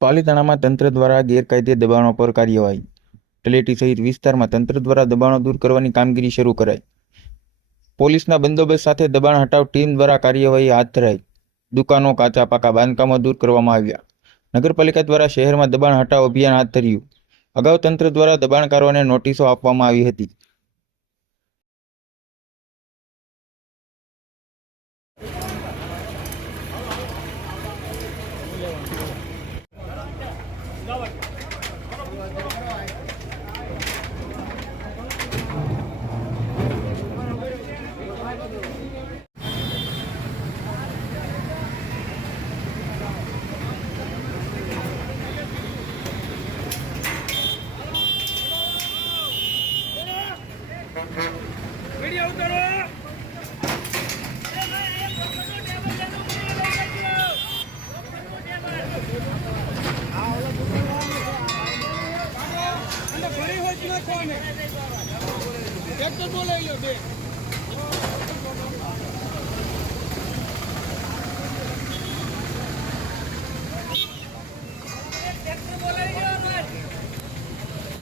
પાલીતાણામાં તંત્ર દ્વારા ગેરકાયદે દબાણો પર કાર્યવાહી। તલેટી સહિત વિસ્તારમાં તંત્ર દ્વારા દબાણો દૂર કરવાની કામગીરી શરૂ કરાઈ। પોલીસના બંદોબસ્ત સાથે દબાણ હટાવ ટીમ દ્વારા કાર્યવાહી હાથ ધરાઈ। દુકાનો, કાચા પાકા બાંધકામો દૂર કરવામાં આવ્યા। નગરપાલિકા દ્વારા શહેરમાં દબાણ હટાવ અભિયાન હાથ ધર્યું। અગાઉ તંત્ર દ્વારા દબાણકારોને નોટિસો આપવામાં આવી હતી। वीडियो उतारो। बोले